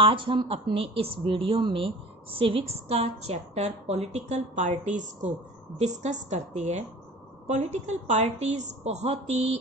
आज हम अपने इस वीडियो में सिविक्स का चैप्टर पॉलिटिकल पार्टीज़ को डिस्कस करते हैं। पॉलिटिकल पार्टीज़ बहुत ही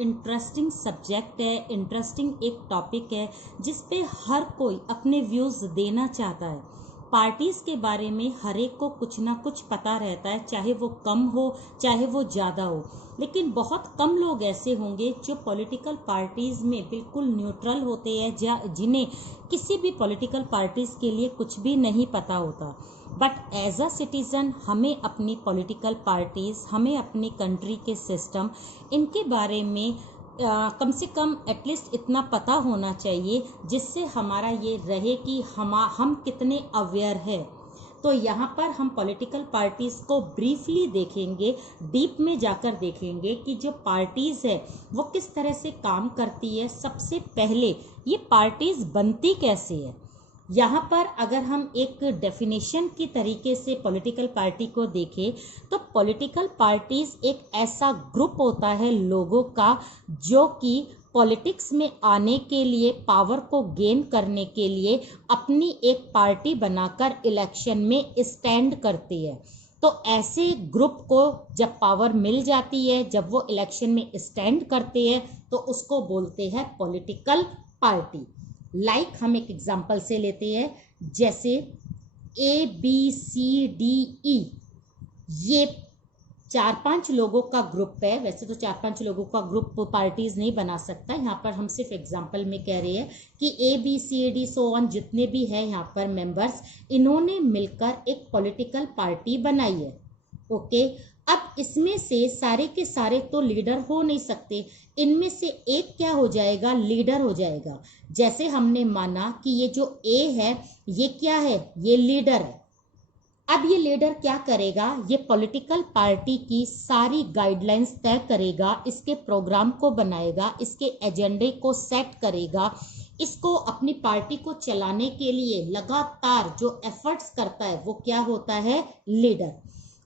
इंटरेस्टिंग सब्जेक्ट है, इंटरेस्टिंग एक टॉपिक है जिस पे हर कोई अपने व्यूज़ देना चाहता है। पार्टीज़ के बारे में हर एक को कुछ ना कुछ पता रहता है, चाहे वो कम हो चाहे वो ज़्यादा हो, लेकिन बहुत कम लोग ऐसे होंगे जो पॉलिटिकल पार्टीज़ में बिल्कुल न्यूट्रल होते हैं, जिन्हें किसी भी पॉलिटिकल पार्टीज़ के लिए कुछ भी नहीं पता होता। बट एज अ सिटीज़न हमें अपनी पॉलिटिकल पार्टीज़, हमें अपनी कंट्री के सिस्टम, इनके बारे में कम से कम एटलीस्ट इतना पता होना चाहिए जिससे हमारा ये रहे कि हम कितने अवेयर है। तो यहाँ पर हम पॉलिटिकल पार्टीज़ को ब्रीफली देखेंगे, डीप में जाकर देखेंगे कि जो पार्टीज़ है वो किस तरह से काम करती है। सबसे पहले ये पार्टीज़ बनती कैसे है। यहाँ पर अगर हम एक डेफिनेशन की तरीके से पॉलिटिकल पार्टी को देखें तो पॉलिटिकल पार्टीज एक ऐसा ग्रुप होता है लोगों का जो कि पॉलिटिक्स में आने के लिए, पावर को गेन करने के लिए अपनी एक पार्टी बनाकर इलेक्शन में स्टैंड करती है। तो ऐसे ग्रुप को जब पावर मिल जाती है, जब वो इलेक्शन में स्टैंड करते हैं, तो उसको बोलते हैं पॉलिटिकल पार्टी। हम एक एग्जांपल से लेते हैं, जैसे ABCDE, ये 4-5 लोगों का ग्रुप है। वैसे तो 4-5 लोगों का ग्रुप पार्टीज नहीं बना सकता, यहाँ पर हम सिर्फ एग्जांपल में कह रहे हैं कि ABCD सो ऑन जितने भी हैं यहाँ पर मेंबर्स, इन्होंने मिलकर एक पॉलिटिकल पार्टी बनाई है। ओके, अब इसमें से सारे के सारे तो लीडर हो नहीं सकते, इनमें से एक क्या हो जाएगा, लीडर हो जाएगा। जैसे हमने माना कि ये जो A है ये क्या है, ये लीडर है। अब ये लीडर क्या करेगा, ये पॉलिटिकल पार्टी की सारी गाइडलाइंस तय करेगा, इसके प्रोग्राम को बनाएगा, इसके एजेंडे को सेट करेगा, इसको अपनी पार्टी को चलाने के लिए लगातार जो एफर्ट्स करता है वो क्या होता है, लीडर।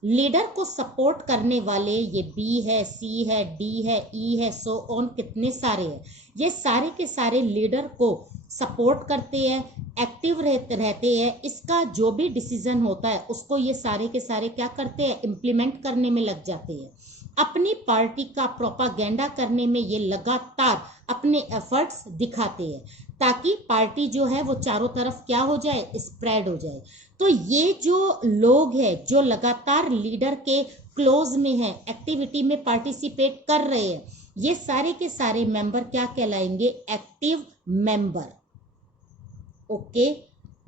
लीडर को सपोर्ट करने वाले ये B है, C है, D है, E है, सो ऑन कितने सारे हैं। ये सारे के सारे लीडर को सपोर्ट करते हैं, एक्टिव रहते हैं। इसका जो भी डिसीजन होता है उसको ये सारे के सारे क्या करते हैं, इम्प्लीमेंट करने में लग जाते हैं। अपनी पार्टी का प्रोपागेंडा करने में ये लगातार अपने एफर्ट्स दिखाते हैं ताकि पार्टी जो है वो चारों तरफ क्या हो जाए, स्प्रेड हो जाए। तो ये जो लोग हैं जो लगातार लीडर के क्लोज में हैं, एक्टिविटी में पार्टिसिपेट कर रहे हैं, ये सारे के सारे मेंबर क्या कहलाएंगे, एक्टिव मेंबर। ओके,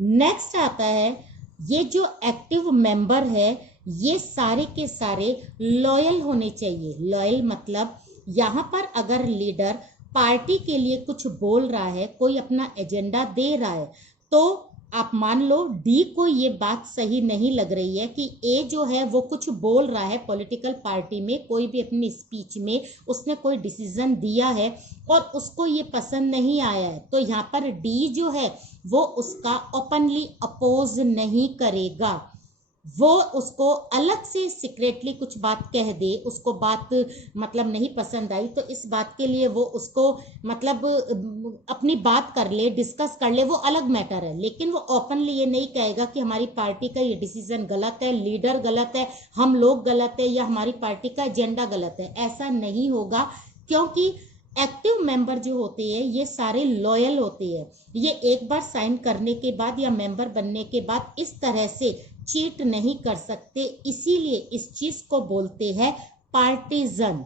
नेक्स्ट आता है, ये जो एक्टिव मेंबर है ये सारे के सारे लॉयल होने चाहिए। लॉयल मतलब यहाँ पर अगर लीडर पार्टी के लिए कुछ बोल रहा है, कोई अपना एजेंडा दे रहा है, तो आप मान लो D को ये बात सही नहीं लग रही है कि A जो है वो कुछ बोल रहा है पॉलिटिकल पार्टी में, कोई भी अपनी स्पीच में उसने कोई डिसीजन दिया है और उसको ये पसंद नहीं आया है, तो यहाँ पर D जो है वो उसका ओपनली अपोज नहीं करेगा। वो उसको अलग से सीक्रेटली कुछ बात कह दे, उसको बात मतलब नहीं पसंद आई तो इस बात के लिए वो उसको मतलब अपनी बात कर ले, डिस्कस कर ले, वो अलग मैटर है। लेकिन वो ओपनली ये नहीं कहेगा कि हमारी पार्टी का ये डिसीजन गलत है, लीडर गलत है, हम लोग गलत है या हमारी पार्टी का एजेंडा गलत है। ऐसा नहीं होगा, क्योंकि एक्टिव मेंबर जो होते हैं ये सारे लॉयल होते हैं। ये एक बार साइन करने के बाद या मेंबर बनने के बाद इस तरह से चीट नहीं कर सकते, इसीलिए इस चीज को बोलते हैं पार्टीजन।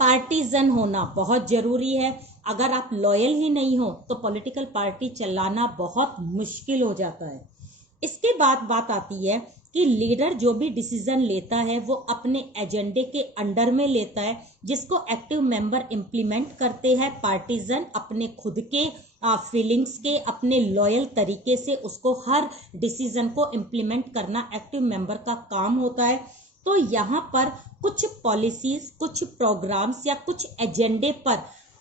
पार्टीजन होना बहुत जरूरी है। अगर आप लॉयल ही नहीं हो तो पॉलिटिकल पार्टी चलाना बहुत मुश्किल हो जाता है। इसके बाद बात आती है कि लीडर जो भी डिसीजन लेता है वो अपने एजेंडे के अंडर में लेता है, जिसको एक्टिव मेंबर इम्प्लीमेंट करते हैं। पार्टीजन अपने खुद के फीलिंग्स के, अपने लॉयल तरीके से उसको हर डिसीजन को इम्प्लीमेंट करना एक्टिव मेंबर का काम होता है। तो यहाँ पर कुछ पॉलिसीज, कुछ प्रोग्राम्स या कुछ एजेंडे पर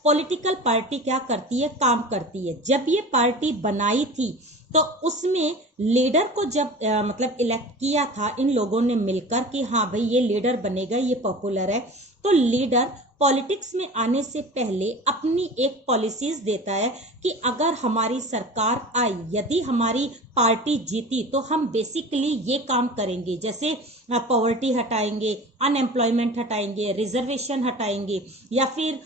पॉलिटिकल पार्टी क्या करती है, काम करती है। जब ये पार्टी बनाई थी तो उसमें लीडर को जब मतलब इलेक्ट किया था इन लोगों ने मिलकर कि हाँ भाई ये लीडर बनेगा, ये पॉपुलर है, तो लीडर पॉलिटिक्स में आने से पहले अपनी एक पॉलिसीज देता है कि अगर हमारी सरकार आई, यदि हमारी पार्टी जीती, तो हम बेसिकली ये काम करेंगे, जैसे पॉवर्टी हटाएंगे, अनएम्प्लॉयमेंट हटाएंगे, रिजर्वेशन हटाएंगे, या फिर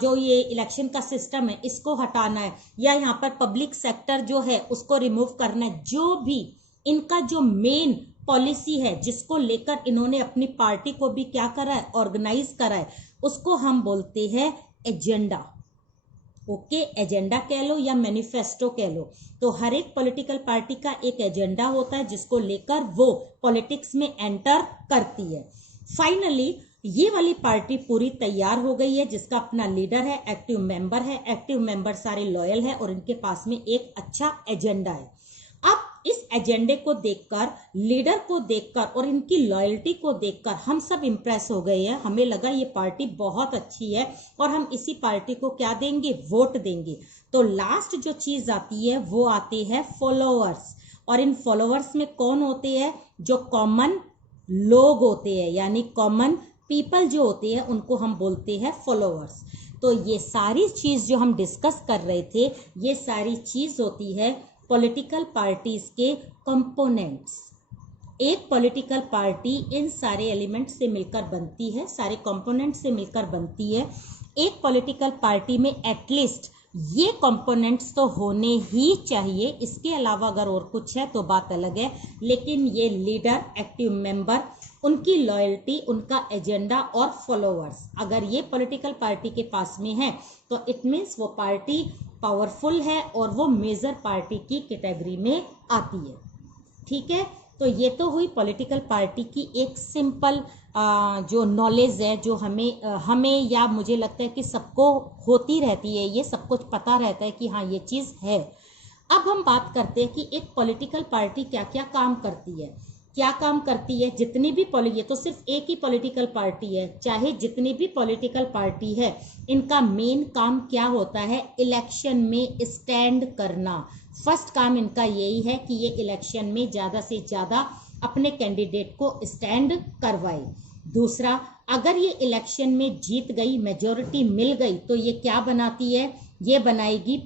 जो ये इलेक्शन का सिस्टम है इसको हटाना है, या यहाँ पर पब्लिक सेक्टर जो है उसको रिमूव करना है। जो भी इनका जो मेन पॉलिसी है जिसको लेकर इन्होंने अपनी पार्टी को भी क्या करा है, ऑर्गेनाइज करा है, उसको हम बोलते हैं एजेंडा। ओके, एजेंडा कह लो या मैनिफेस्टो कह लो। तो हर एक पॉलिटिकल पार्टी का एक एजेंडा होता है जिसको लेकर वो पॉलिटिक्स में एंटर करती है। फाइनली ये वाली पार्टी पूरी तैयार हो गई है, जिसका अपना लीडर है, एक्टिव मेंबर है, एक्टिव मेंबर सारे लॉयल है और इनके पास में एक अच्छा एजेंडा है। अब इस एजेंडे को देखकर, लीडर को देखकर और इनकी लॉयल्टी को देखकर हम सब इंप्रेस हो गए हैं। हमें लगा ये पार्टी बहुत अच्छी है और हम इसी पार्टी को क्या देंगे, वोट देंगे। तो लास्ट जो चीज आती है वो आते हैं फॉलोअर्स, और इन फॉलोअर्स में कौन होते हैं, जो कॉमन लोग होते हैं, यानी कॉमन पीपल जो होते हैं उनको हम बोलते हैं फॉलोअर्स। तो ये सारी चीज जो हम डिस्कस कर रहे थे, ये सारी चीज होती है पॉलिटिकल पार्टीज के कंपोनेंट्स। एक पॉलिटिकल पार्टी इन सारे एलिमेंट से मिलकर बनती है, सारे कंपोनेंट से मिलकर बनती है। एक पॉलिटिकल पार्टी में एटलीस्ट ये कंपोनेंट्स तो होने ही चाहिए, इसके अलावा अगर और कुछ है तो बात अलग है। लेकिन ये लीडर, एक्टिव मेंबर, उनकी लॉयल्टी, उनका एजेंडा और फॉलोअर्स अगर ये पॉलिटिकल पार्टी के पास में है तो इट मीन्स वो पार्टी पावरफुल है और वो मेजर पार्टी की कैटेगरी में आती है। ठीक है, तो ये तो हुई पॉलिटिकल पार्टी की एक सिंपल जो नॉलेज है, जो हमें या मुझे लगता है कि सबको होती रहती है, ये सब कुछ पता रहता है कि हाँ ये चीज़ है। अब हम बात करते हैं कि एक पॉलिटिकल पार्टी क्या क्या काम करती है। क्या काम करती है, जितनी भी ये तो सिर्फ एक ही पॉलिटिकल पार्टी है, चाहे जितनी भी पॉलिटिकल पार्टी है, इनका मेन काम क्या होता है, इलेक्शन में स्टैंड करना। फर्स्ट काम इनका यही है कि ये इलेक्शन में ज़्यादा से ज़्यादा अपने कैंडिडेट को स्टैंड करवाए। दूसरा, अगर ये इलेक्शन में जीत गई, मेजॉरिटी मिल गई, तो ये क्या बनाती है, ये बनाएगी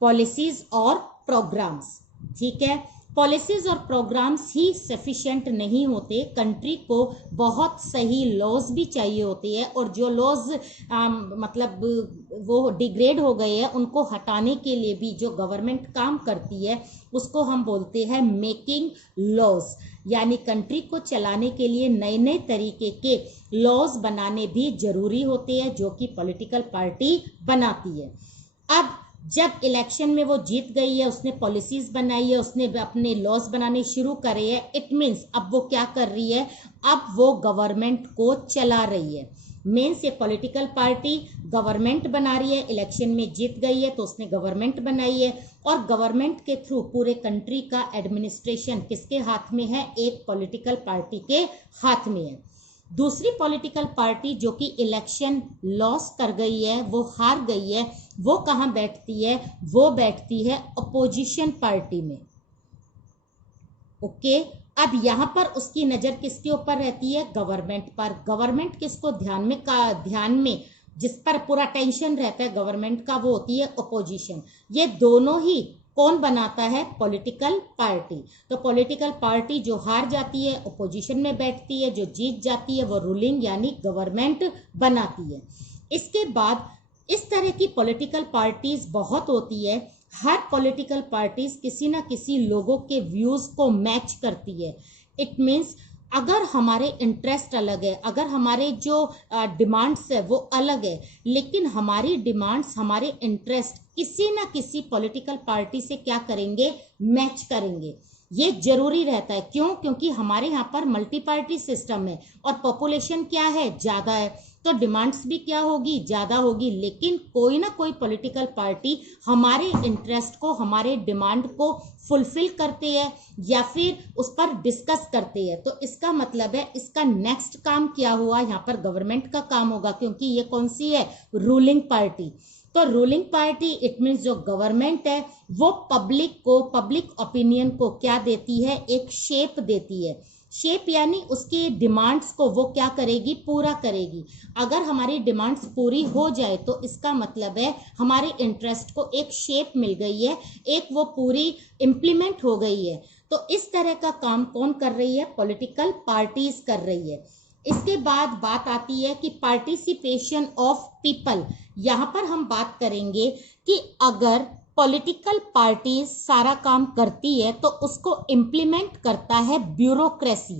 पॉलिसीज और प्रोग्राम्स। ठीक है, पॉलिसीज और प्रोग्राम्स ही सफिशिएंट नहीं होते, कंट्री को बहुत सही लॉज भी चाहिए होते हैं, और जो लॉज मतलब वो डिग्रेड हो गए हैं उनको हटाने के लिए भी जो गवर्नमेंट काम करती है उसको हम बोलते हैं मेकिंग लॉज। यानी कंट्री को चलाने के लिए नए नए तरीके के लॉज बनाने भी जरूरी होते हैं, जो कि पॉलिटिकल पार्टी बनाती है। अब जब इलेक्शन में वो जीत गई है, उसने पॉलिसीज बनाई है, उसने अपने लॉज बनाने शुरू करे हैं, इट मीन्स अब वो क्या कर रही है, अब वो गवर्नमेंट को चला रही है। मेन्स ये पॉलिटिकल पार्टी गवर्नमेंट बना रही है, इलेक्शन में जीत गई है तो उसने गवर्नमेंट बनाई है, और गवर्नमेंट के थ्रू पूरे कंट्री का एडमिनिस्ट्रेशन किसके हाथ में है, एक पॉलिटिकल पार्टी के हाथ में है। दूसरी पॉलिटिकल पार्टी जो कि इलेक्शन लॉस कर गई है, वो हार गई है, वो कहाँ बैठती है, वो बैठती है अपोजिशन पार्टी में। ओके, अब यहां पर उसकी नजर किसके ऊपर रहती है, गवर्नमेंट पर। गवर्नमेंट किसको ध्यान में जिस पर पूरा टेंशन रहता है गवर्नमेंट का, वो होती है अपोजिशन। ये दोनों ही कौन बनाता है, पॉलिटिकल पार्टी। तो पॉलिटिकल पार्टी जो हार जाती है अपोजिशन में बैठती है, जो जीत जाती है वो रूलिंग यानी गवर्नमेंट बनाती है। इसके बाद इस तरह की पॉलिटिकल पार्टीज बहुत होती है। हर पॉलिटिकल पार्टीज किसी ना किसी लोगों के व्यूज को मैच करती है। इट मीन्स अगर हमारे इंटरेस्ट अलग है, अगर हमारे जो डिमांड्स है वो अलग है, लेकिन हमारी डिमांड्स, हमारे इंटरेस्ट किसी ना किसी पॉलिटिकल पार्टी से क्या करेंगे, मैच करेंगे। ये जरूरी रहता है। क्यों? क्योंकि हमारे यहाँ पर मल्टी पार्टी सिस्टम है और पॉपुलेशन क्या है, ज़्यादा है, तो डिमांड्स भी क्या होगी, ज़्यादा होगी। लेकिन कोई ना कोई पॉलिटिकल पार्टी हमारे इंटरेस्ट को, हमारे डिमांड को फुलफिल करते हैं या फिर उस पर डिस्कस करते हैं। तो इसका मतलब है इसका नेक्स्ट काम क्या हुआ, यहाँ पर गवर्नमेंट का काम होगा, क्योंकि ये कौन सी है, रूलिंग पार्टी। तो रूलिंग पार्टी इट मीन्स जो गवर्नमेंट है वो पब्लिक ओपिनियन को क्या देती है, एक शेप देती है। शेप यानी उसकी डिमांड्स को वो क्या करेगी, पूरा करेगी। अगर हमारी डिमांड्स पूरी हो जाए तो इसका मतलब है हमारे इंटरेस्ट को एक शेप मिल गई है, एक वो पूरी इम्प्लीमेंट हो गई है। तो इस तरह का काम कौन कर रही है, पॉलिटिकल पार्टीज कर रही है। इसके बाद बात आती है कि पार्टिसिपेशन ऑफ पीपल। यहाँ पर हम बात करेंगे कि अगर पॉलिटिकल पार्टी सारा काम करती है तो उसको इम्प्लीमेंट करता है ब्यूरोक्रेसी।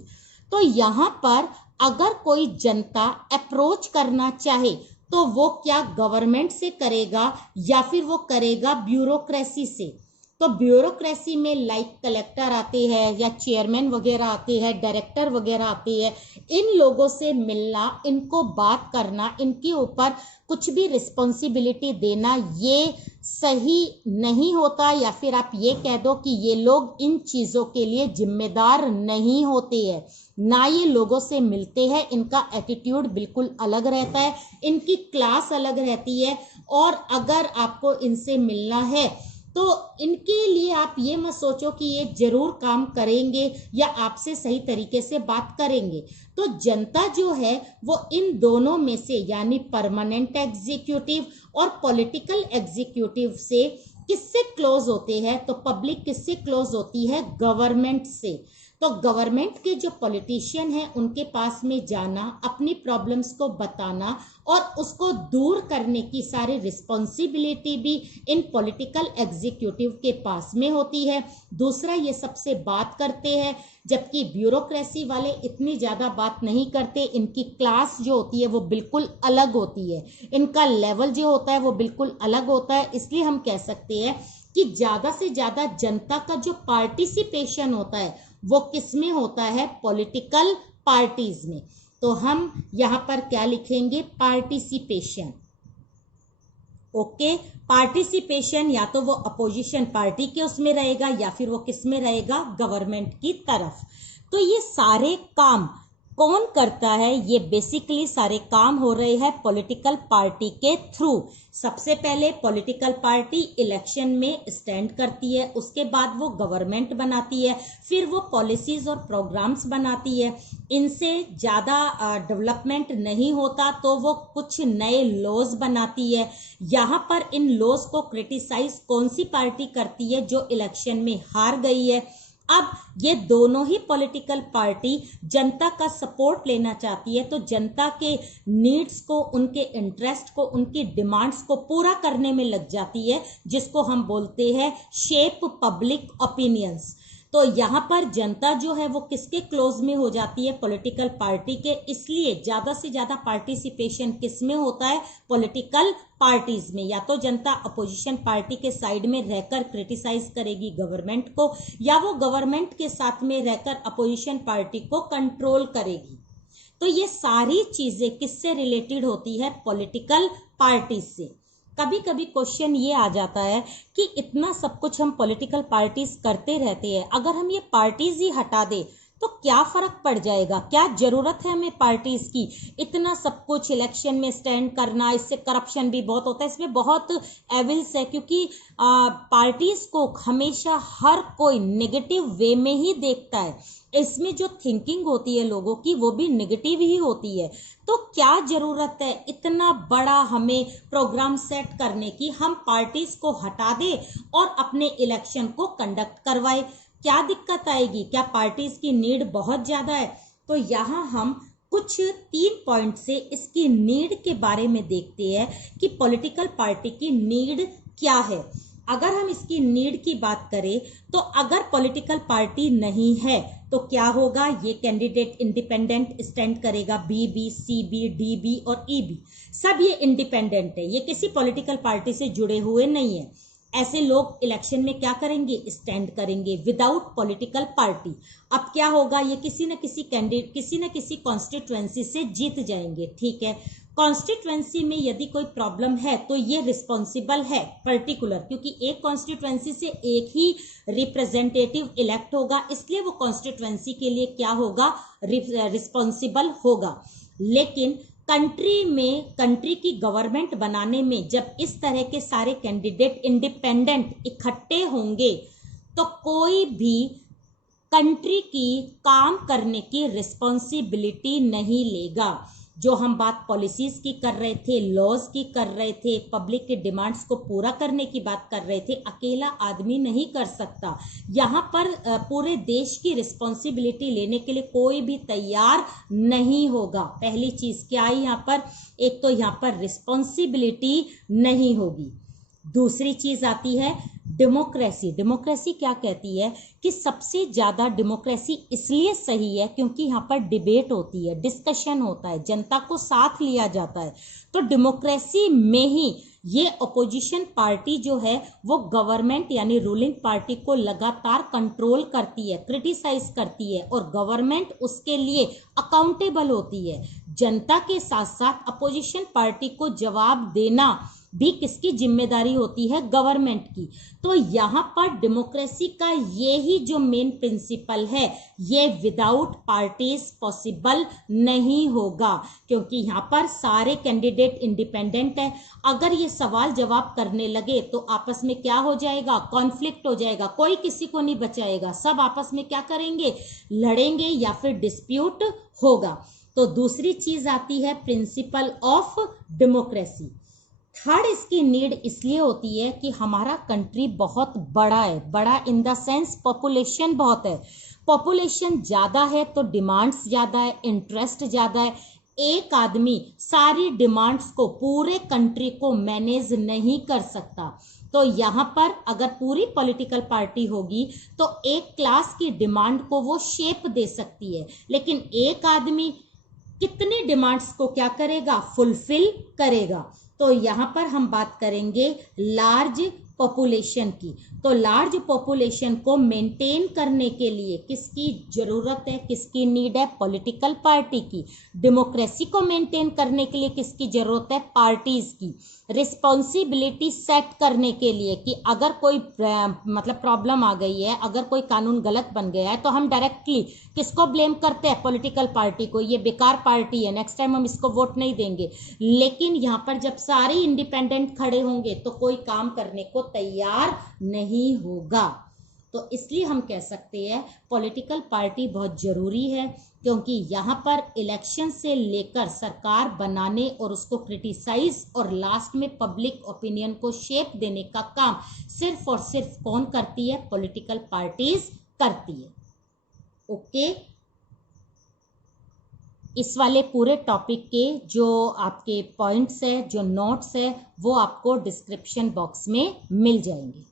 तो यहाँ पर अगर कोई जनता अप्रोच करना चाहे तो वो क्या गवर्नमेंट से करेगा या फिर वो करेगा ब्यूरोक्रेसी से। तो ब्यूरोक्रेसी में लाइक कलेक्टर आते हैं या चेयरमैन वगैरह आते हैं, डायरेक्टर वगैरह आते हैं। इन लोगों से मिलना, इनको बात करना, इनके ऊपर कुछ भी रिस्पॉन्सिबिलिटी देना ये सही नहीं होता, या फिर आप ये कह दो कि ये लोग इन चीज़ों के लिए जिम्मेदार नहीं होते हैं, ना ये लोगों से मिलते हैं। इनका एटीट्यूड बिल्कुल अलग रहता है, इनकी क्लास अलग रहती है। और अगर आपको इनसे मिलना है तो इनके लिए आप ये मत सोचो कि ये जरूर काम करेंगे या आपसे सही तरीके से बात करेंगे। तो जनता जो है वो इन दोनों में से यानी परमानेंट एग्जीक्यूटिव और पॉलिटिकल एग्जीक्यूटिव से किससे क्लोज होते हैं, तो पब्लिक किससे क्लोज होती है, गवर्नमेंट से। तो गवर्नमेंट के जो पॉलिटिशियन हैं उनके पास में जाना, अपनी प्रॉब्लम्स को बताना और उसको दूर करने की सारी रिस्पॉन्सिबिलिटी भी इन पॉलिटिकल एग्जीक्यूटिव के पास में होती है। दूसरा, ये सबसे बात करते हैं, जबकि ब्यूरोक्रेसी वाले इतनी ज़्यादा बात नहीं करते। इनकी क्लास जो होती है वो बिल्कुल अलग होती है, इनका लेवल जो होता है वो बिल्कुल अलग होता है। इसलिए हम कह सकते हैं कि ज़्यादा से ज़्यादा जनता का जो पार्टिसिपेशन होता है वो किस में होता है, पॉलिटिकल पार्टीज में। तो हम यहां पर क्या लिखेंगे, पार्टिसिपेशन। ओके, पार्टिसिपेशन या तो वो अपोजिशन पार्टी के उसमें रहेगा या फिर वो किस में रहेगा, गवर्नमेंट की तरफ। तो ये सारे काम कौन करता है, ये बेसिकली सारे काम हो रहे हैं पॉलिटिकल पार्टी के थ्रू। सबसे पहले पॉलिटिकल पार्टी इलेक्शन में स्टैंड करती है, उसके बाद वो गवर्नमेंट बनाती है, फिर वो पॉलिसीज और प्रोग्राम्स बनाती है। इनसे ज़्यादा डेवलपमेंट नहीं होता तो वो कुछ नए लॉज बनाती है। यहाँ पर इन लॉज को क्रिटिसाइज कौन सी पार्टी करती है, जो इलेक्शन में हार गई है। अब ये दोनों ही पॉलिटिकल पार्टी जनता का सपोर्ट लेना चाहती है, तो जनता के नीड्स को, उनके इंटरेस्ट को, उनकी डिमांड्स को पूरा करने में लग जाती है, जिसको हम बोलते हैं शेप पब्लिक ओपिनियंस। तो यहाँ पर जनता जो है वो किसके क्लोज में हो जाती है, पॉलिटिकल पार्टी के। इसलिए ज़्यादा से ज़्यादा पार्टिसिपेशन किस में होता है, पॉलिटिकल पार्टीज में। या तो जनता अपोजिशन पार्टी के साइड में रहकर क्रिटिसाइज करेगी गवर्नमेंट को, या वो गवर्नमेंट के साथ में रहकर अपोजिशन पार्टी को कंट्रोल करेगी। तो ये सारी चीज़ें किससे रिलेटेड होती है, पॉलिटिकल पार्टीज से। कभी कभी क्वेश्चन ये आ जाता है कि इतना सब कुछ हम पॉलिटिकल पार्टीज करते रहते हैं, अगर हम ये पार्टीज ही हटा दे तो क्या फर्क पड़ जाएगा, क्या जरूरत है हमें पार्टीज की। इतना सब कुछ इलेक्शन में स्टैंड करना, इससे करप्शन भी बहुत होता है, इसमें बहुत एविल्स है, क्योंकि पार्टीज को हमेशा हर कोई नेगेटिव वे में ही देखता है। इसमें जो थिंकिंग होती है लोगों की वो भी नेगेटिव ही होती है। तो क्या जरूरत है इतना बड़ा हमें प्रोग्राम सेट करने की, हम पार्टीज को हटा दें और अपने इलेक्शन को कंडक्ट करवाए, क्या दिक्कत आएगी, क्या पार्टीज की नीड बहुत ज्यादा है। तो यहाँ हम कुछ 3 पॉइंट से इसकी नीड के बारे में देखते हैं कि पॉलिटिकल पार्टी की नीड क्या है। अगर हम इसकी नीड की बात करें तो अगर पॉलिटिकल पार्टी नहीं है तो क्या होगा, ये कैंडिडेट इंडिपेंडेंट स्टैंड करेगा, बीबी, सीबी, डीबी और ईबी सब ये इंडिपेंडेंट है, ये किसी पॉलिटिकल पार्टी से जुड़े हुए नहीं है। ऐसे लोग इलेक्शन में क्या करेंगे, स्टैंड करेंगे विदाउट पॉलिटिकल पार्टी। अब क्या होगा, ये किसी न किसी कैंडिडेट, किसी न किसी कॉन्स्टिट्यूएंसी से जीत जाएंगे, ठीक है। कॉन्स्टिट्यूएंसी में यदि कोई प्रॉब्लम है तो ये रिस्पॉन्सिबल है पर्टिकुलर, क्योंकि एक कॉन्स्टिट्यूएंसी से एक ही रिप्रेजेंटेटिव इलेक्ट होगा, इसलिए वो कॉन्स्टिट्यूएंसी के लिए क्या होगा, रिस्पॉन्सिबल होगा। लेकिन कंट्री की गवर्नमेंट बनाने में जब इस तरह के सारे कैंडिडेट इंडिपेंडेंट इकट्ठे होंगे तो कोई भी कंट्री की काम करने की रिस्पॉन्सिबिलिटी नहीं लेगा। जो हम बात पॉलिसीज की कर रहे थे, लॉज की कर रहे थे, पब्लिक के डिमांड्स को पूरा करने की बात कर रहे थे, अकेला आदमी नहीं कर सकता। यहाँ पर पूरे देश की रिस्पॉन्सिबिलिटी लेने के लिए कोई भी तैयार नहीं होगा। पहली चीज क्या आई यहाँ पर, एक तो यहाँ पर रिस्पॉन्सिबिलिटी नहीं होगी। दूसरी चीज आती है डेमोक्रेसी। डेमोक्रेसी क्या कहती है कि सबसे ज्यादा डेमोक्रेसी इसलिए सही है क्योंकि यहाँ पर डिबेट होती है, डिस्कशन होता है, जनता को साथ लिया जाता है। तो डेमोक्रेसी में ही ये अपोजिशन पार्टी जो है वो गवर्नमेंट यानी रूलिंग पार्टी को लगातार कंट्रोल करती है, क्रिटिसाइज करती है और गवर्नमेंट उसके लिए अकाउंटेबल होती है। जनता के साथ साथ अपोजिशन पार्टी को जवाब देना भी किसकी जिम्मेदारी होती है, गवर्नमेंट की। तो यहाँ पर डेमोक्रेसी का ये ही जो मेन प्रिंसिपल है ये विदाउट पार्टीज पॉसिबल नहीं होगा, क्योंकि यहाँ पर सारे कैंडिडेट इंडिपेंडेंट है। अगर ये सवाल जवाब करने लगे तो आपस में क्या हो जाएगा, कॉन्फ्लिक्ट हो जाएगा, कोई किसी को नहीं बचाएगा, सब आपस में क्या करेंगे, लड़ेंगे या फिर डिस्प्यूट होगा। तो दूसरी चीज आती है प्रिंसिपल ऑफ डेमोक्रेसी। थर्ड इसकी नीड इसलिए होती है कि हमारा कंट्री बहुत बड़ा है, बड़ा इन द सेंस पॉपुलेशन बहुत है। पॉपुलेशन ज़्यादा है तो डिमांड्स ज़्यादा है, इंटरेस्ट ज़्यादा है। एक आदमी सारी डिमांड्स को, पूरे कंट्री को मैनेज नहीं कर सकता। तो यहाँ पर अगर पूरी पॉलिटिकल पार्टी होगी तो एक क्लास की डिमांड को वो शेप दे सकती है, लेकिन एक आदमी कितनी डिमांड्स को क्या करेगा, फुलफिल करेगा। तो यहाँ पर हम बात करेंगे लार्ज पॉपुलेशन की। तो लार्ज पॉपुलेशन को मेंटेन करने के लिए किसकी जरूरत है, किसकी नीड है, पॉलिटिकल पार्टी की। डेमोक्रेसी को मेंटेन करने के लिए किसकी जरूरत है, पार्टीज की। रिस्पॉन्सिबिलिटी सेट करने के लिए कि अगर कोई मतलब प्रॉब्लम आ गई है, अगर कोई कानून गलत बन गया है तो हम डायरेक्टली किसको ब्लेम करते हैं, पॉलिटिकल पार्टी को, ये बेकार पार्टी है, नेक्स्ट टाइम हम इसको वोट नहीं देंगे। लेकिन यहाँ पर जब सारे इंडिपेंडेंट खड़े होंगे तो कोई काम करने को तैयार नहीं होगा। तो इसलिए हम कह सकते हैं पॉलिटिकल पार्टी बहुत जरूरी है, क्योंकि यहाँ पर इलेक्शन से लेकर सरकार बनाने और उसको क्रिटिसाइज और लास्ट में पब्लिक ओपिनियन को शेप देने का काम सिर्फ और सिर्फ कौन करती है, पॉलिटिकल पार्टीज करती है। ओके, इस वाले पूरे टॉपिक के जो आपके पॉइंट्स है, जो नोट्स है, वो आपको डिस्क्रिप्शन बॉक्स में मिल जाएंगे।